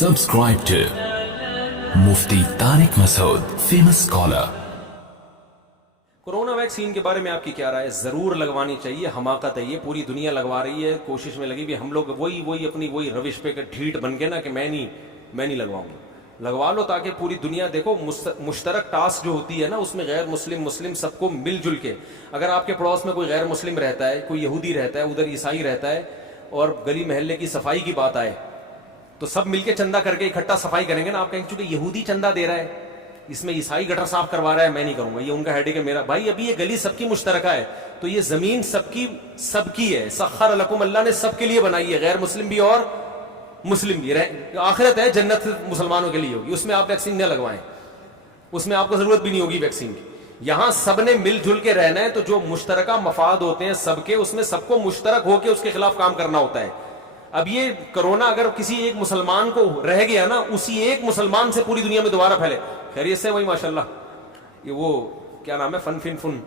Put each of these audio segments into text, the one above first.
Subscribe to Mufti Tariq Masood, famous scholar. Corona vaccine के बारे में आपकी क्या राय है? जरूर लगवानी चाहिए, हमाकत है ये, पूरी दुनिया लगवा रही है, कोशिश में लगी भी, हम लोग वही अपनी रविश पे ढीठ बन के ना कि मैं नहीं लगवाऊंगा। लगवा लो ताकि पूरी दुनिया देखो। मुश्तरक टास्क जो होती है ना, उसमें गैर मुस्लिम सबको मिलजुल के, अगर आपके पड़ोस में कोई गैर मुस्लिम रहता है, कोई यहूदी रहता है, उधर ईसाई रहता है, और गली महल्ले की सफाई की बात आए तो सब मिलके चंदा करके इकट्ठा सफाई करेंगे ना। आप कहेंगे चूंकि यहूदी चंदा दे रहा है, इसमें ईसाई गटर साफ करवा रहा है, मैं नहीं करूंगा, ये उनका हेडेक है। मेरा भाई, अभी ये गली सबकी मुश्तरका है, तो ये जमीन सबकी है। सखर लकुम, अल्लाह ने सबके लिए बनाई है, गैर मुस्लिम भी और मुस्लिम भी। आखिरत है, जन्नत मुसलमानों के लिए होगी, उसमें आप वैक्सीन न लगवाएं, उसमें आपको जरूरत भी नहीं होगी वैक्सीन की। यहां सबने मिलजुल के रहना है, तो जो मुश्तरका मफाद होते हैं सबके, उसमें सबको मुश्तरक होकर उसके खिलाफ काम करना होता है। अब ये कोरोना अगर किसी एक मुसलमान को रह गया ना, उसी एक मुसलमान से पूरी दुनिया में दोबारा फैले। खैरियत से वही माशाल्लाह, ये वो क्या नाम है, फन।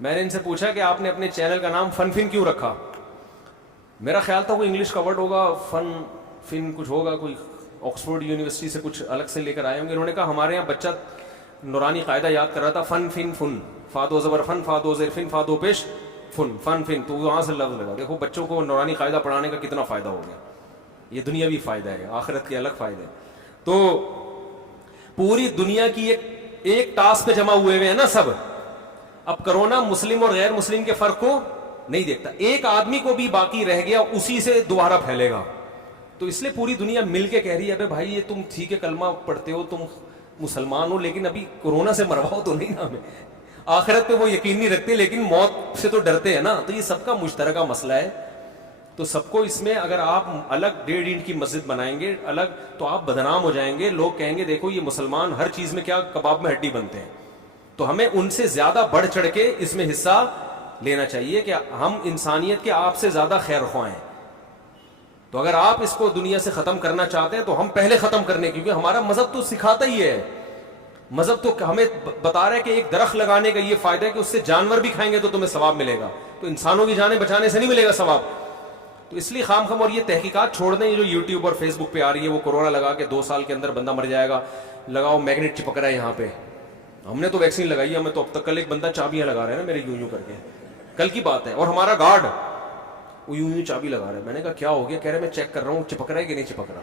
मैंने इनसे पूछा कि आपने अपने चैनल का नाम फन क्यों रखा? मेरा ख्याल था वो इंग्लिश का वर्ड होगा, फन कुछ होगा, कोई ऑक्सफोर्ड यूनिवर्सिटी से कुछ अलग से लेकर आए होंगे। उन्होंने कहा हमारे यहाँ बच्चा नूरानी कायदा याद कर रहा था, फन, फादो जबर फन, फादो ज़ेर फिन, फादो पेश फन, तो वहां से लफ्ज लगा। देखो बच्चों को नूरानी कायदा पढ़ाने का कितना फायदा हो गया। ये दुनियावी फायदा है, आखिरत के अलग फायदे। तो पूरी दुनिया की एक टास्क पे जमा हुए हैं ना सब। अब कोरोना मुस्लिम और गैर मुस्लिम के फर्क को नहीं देखता, एक आदमी को भी बाकी रह गया उसी से दोबारा फैलेगा। तो इसलिए पूरी दुनिया मिलके कह रही है, अबे भाई ये तुम ठीक है कलमा पढ़ते हो, तुम मुसलमान हो, लेकिन अभी कोरोना से मरवाओ तो नहीं ना हमें। आखिरत पे वो यकीन नहीं रखते, लेकिन मौत से तो डरते हैं ना। तो ये सबका मुश्तरका मसला है। तो सबको इसमें, अगर आप अलग 1.5 इंच की मस्जिद बनाएंगे अलग, तो आप बदनाम हो जाएंगे। लोग कहेंगे देखो ये मुसलमान हर चीज में क्या कबाब में हड्डी बनते हैं। तो हमें उनसे ज्यादा बढ़ चढ़ के इसमें हिस्सा लेना चाहिए कि हम इंसानियत के आपसे ज्यादा खैर ख्वाह हैं। तो अगर आप इसको दुनिया से खत्म करना चाहते हैं तो हम पहले खत्म करने, क्योंकि हमारा मजहब तो सिखाता ही है। मजहब तो हमें बता रहा है कि एक दरख्त लगाने का ये फायदा है कि उससे जानवर भी खाएंगे तो तुम्हें सवाब मिलेगा, तो इंसानों की जानें बचाने से नहीं मिलेगा सवाब। तो इसलिए खाम और ये तहकीकात छोड़ दें जो यूट्यूब और फेसबुक पे आ रही है, वो कोरोना लगा के 2 साल के अंदर बंदा मर जाएगा, लगाओ मैग्नेट चिपक रहा है यहाँ पे। हमने तो वैक्सीन लगाई है, हमें तो अब तक, कल एक बंदा चाबियां लगा रहा है ना मेरे यूं करके, कल की बात है, और हमारा गार्ड वो यूं चाबी लगा रहा है। मैंने कहा क्या हो गया? कह रहे मैं चेक कर रहा हूँ चिपक रहा है कि नहीं चिपक रहा।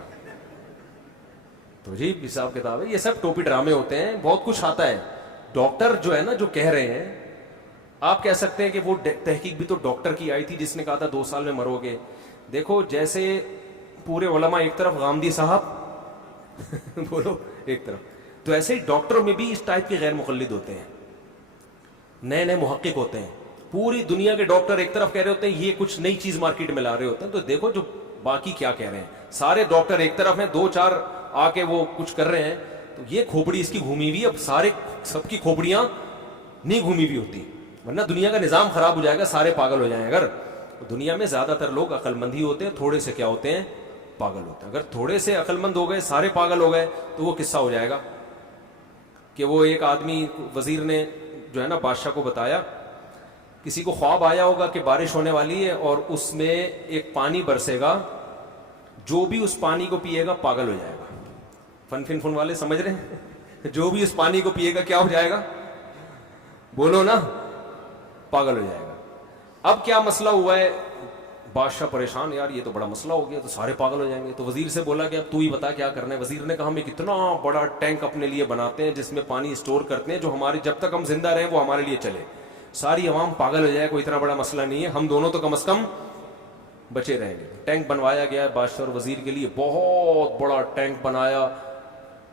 तो जी हिसाब किताब है, ये सब टोपी ड्रामे होते हैं, बहुत कुछ आता है। डॉक्टर जो है ना, जो कह रहे हैं, आप कह सकते हैं कि वो तहकीक भी तो डॉक्टर की आई थी जिसने कहा था 2 साल में मरोगे। देखो जैसे पूरे उलमा एक तरफ, गामदी साहब बोलो एक तरफ, तो ऐसे ही डॉक्टरों में भी इस टाइप के गैर मुक़ल्लिद होते हैं, नए मुहक्किक होते हैं। पूरी दुनिया के डॉक्टर एक तरफ कह रहे होते हैं ये कुछ नई चीज मार्केट में ला रहे होते हैं, तो देखो जो बाकी क्या कह रहे हैं। सारे डॉक्टर एक तरफ हैं, 2-4 आके वो कुछ कर रहे हैं, तो ये खोपड़ी इसकी घूमी हुई, अब सारे सबकी खोपड़ियां नहीं घूमी हुई होती, वरना दुनिया का निजाम खराब हो जाएगा, सारे पागल हो जाएं। अगर तो दुनिया में ज्यादातर लोग अक्लमंद ही होते हैं, थोड़े से क्या होते हैं, पागल होते हैं। अगर थोड़े से अक्लमंद हो गए, सारे पागल हो गए, तो वो किस्सा हो जाएगा कि वो एक आदमी, वजीर ने जो है ना बादशाह को बताया, किसी को ख्वाब आया होगा कि बारिश होने वाली है और उसमें एक पानी बरसेगा, जो भी उस पानी को पिएगा पागल हो जाएगा। फन वाले समझ रहे हैं? जो भी उस पानी को पिएगा क्या हो जाएगा, बोलो ना, पागल हो जाएगा। अब क्या मसला हुआ है, बादशाह परेशान, यार ये तो बड़ा मसला हो गया, तो सारे पागल हो जाएंगे। तो वजीर से बोला कि अब तू ही बता क्या करना है। वजीर ने कहा हम एक इतना बड़ा टैंक अपने लिए बनाते हैं जिसमें पानी स्टोर करते हैं, जो हमारी जब तक हम जिंदा रहे वो हमारे लिए चले, सारी अवाम पागल हो जाए, कोई इतना बड़ा मसला नहीं है, हम दोनों तो कम से कम बचे रहेंगे। टैंक बनवाया गया है बादशाह और वजीर के लिए, बहुत बड़ा टैंक बनाया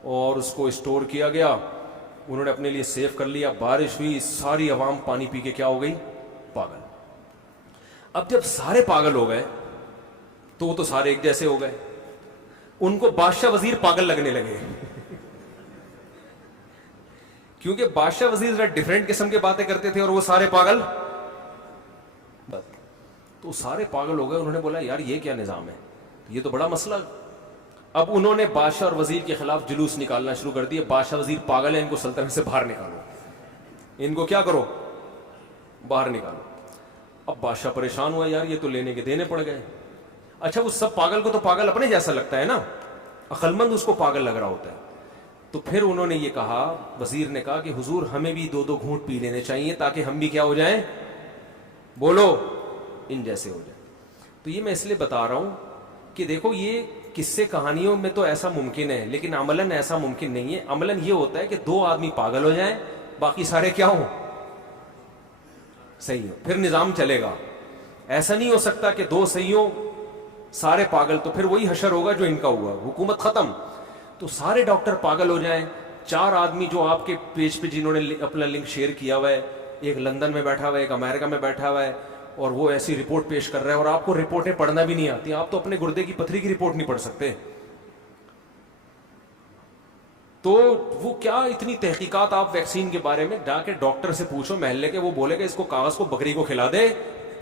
और उसको स्टोर किया गया, उन्होंने अपने लिए सेव कर लिया। बारिश हुई, सारी अवाम पानी पी के क्या हो गई, पागल। अब जब सारे पागल हो गए तो वो तो सारे एक जैसे हो गए, उनको बादशाह वजीर पागल लगने लगे क्योंकि बादशाह वजीर डिफरेंट किस्म की बातें करते थे और वो सारे पागल, तो सारे पागल हो गए। उन्होंने बोला यार ये क्या निजाम है, ये तो बड़ा मसला। अब उन्होंने बादशाह और वजीर के खिलाफ जुलूस निकालना शुरू कर दिया, बादशाह वजीर पागल है, इनको सल्तनत से बाहर निकालो, इनको क्या करो, बाहर निकालो। अब बादशाह परेशान हुआ, यार ये तो लेने के देने पड़ गए। अच्छा उस सब पागल को तो पागल अपने जैसा लगता है ना, عقلمند اس کو پاگل لگ رہا ہوتا ہے. تو پھر انہوں نے یہ کہا, وزیر نے کہا کہ حضور ہمیں بھی 2 گھونٹ پی لینے چاہیے تاکہ ہم بھی کیا ہو جائیں, بولو, ان جیسے ہو جائیں. تو یہ میں اس لیے بتا رہا ہوں کہ دیکھو یہ قصے کہانیوں میں تو ایسا ممکن ہے, لیکن عملاً ایسا ممکن نہیں ہے. عملاً یہ ہوتا ہے کہ 2 آدمی پاگل ہو جائیں, باقی سارے کیا ہوں, صحیح ہو, پھر نظام چلے گا. ایسا نہیں ہو سکتا کہ 2 صحیح ہوں سارے پاگل, تو پھر وہی حشر ہوگا جو ان کا ہوا, حکومت ختم. تو سارے ڈاکٹر پاگل ہو جائیں, 4 آدمی جو آپ کے پیج پہ جنہوں نے اپنا لنک شیئر کیا ہوا ہے, ایک لندن میں بیٹھا ہوا ہے, ایک امریکہ میں بیٹھا ہوا ہے, اور وہ ایسی رپورٹ پیش کر رہا ہے, اور آپ کو رپورٹیں پڑھنا بھی نہیں آتی, آپ تو اپنے گردے کی پتھری کی رپورٹ نہیں پڑھ سکتے. تو وہ کیا اتنی تحقیقات آپ ویکسین کے بارے میں جا کے ڈاکٹر سے پوچھو محلے کے, وہ بولے گا اس کو کاغذ کو بکری کو کھلا دے,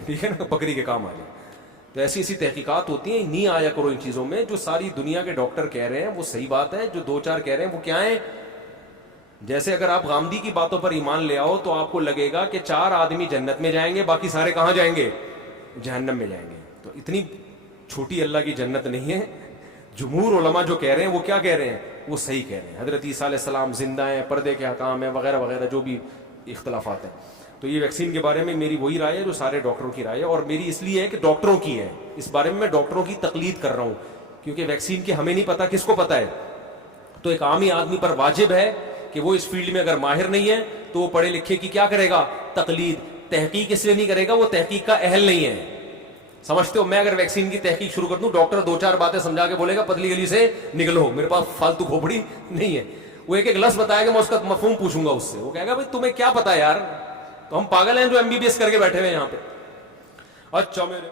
ٹھیک ہے نا, بکری کے کام آ جائے. تو ایسی ایسی تحقیقات ہوتی ہیں, نہیں آیا کرو ان چیزوں میں. جو ساری دنیا کے ڈاکٹر کہہ رہے ہیں وہ صحیح بات ہے, جو 2-4 کہہ رہے ہیں وہ کیا ہیں. جیسے اگر آپ غامدی کی باتوں پر ایمان لے آؤ تو آپ کو لگے گا کہ 4 آدمی جنت میں جائیں گے, باقی سارے کہاں جائیں گے, جہنم میں جائیں گے. تو اتنی چھوٹی اللہ کی جنت نہیں ہے. جمہور علماء جو کہہ رہے ہیں وہ کیا کہہ رہے ہیں, وہ صحیح کہہ رہے ہیں. حضرت عیسیٰ علیہ السلام زندہ ہیں, پردے کے احکام ہیں, وغیرہ وغیرہ جو بھی اختلافات ہیں. تو یہ ویکسین کے بارے میں میری وہی رائے ہے جو سارے ڈاکٹروں کی رائے ہے, اور میری اس لیے ہے کہ ڈاکٹروں کی ہے. اس بارے میں ڈاکٹروں کی تقلید کر رہا ہوں, کیونکہ ویکسین کی ہمیں نہیں پتا, کس کو پتا ہے. تو ایک عامی آدمی پر واجب ہے کہ وہ اس فیلڈ میں اگر ماہر نہیں ہے تو وہ پڑھے لکھے کی کیا کرے گا, تقلید. تحقیق اس لیے نہیں کرے گا, وہ تحقیق کا اہل نہیں ہے. سمجھتے ہو, میں اگر ویکسین کی تحقیق شروع کر دوں, ڈاکٹر 2-4 باتیں سمجھا کے بولے گا پتلی گلی سے نکلو, میرے پاس فالتو کھوپڑی نہیں ہے. وہ ایک لفظ بتایا کہ میں اس کا مفہوم پوچھوں گا اس سے, وہ کہے گا بھائی تمہیں کیا پتا یار, تو ہم پاگل ہیں جو MBBS کر کے بیٹھے ہوئے یہاں پہ. اچھا میرے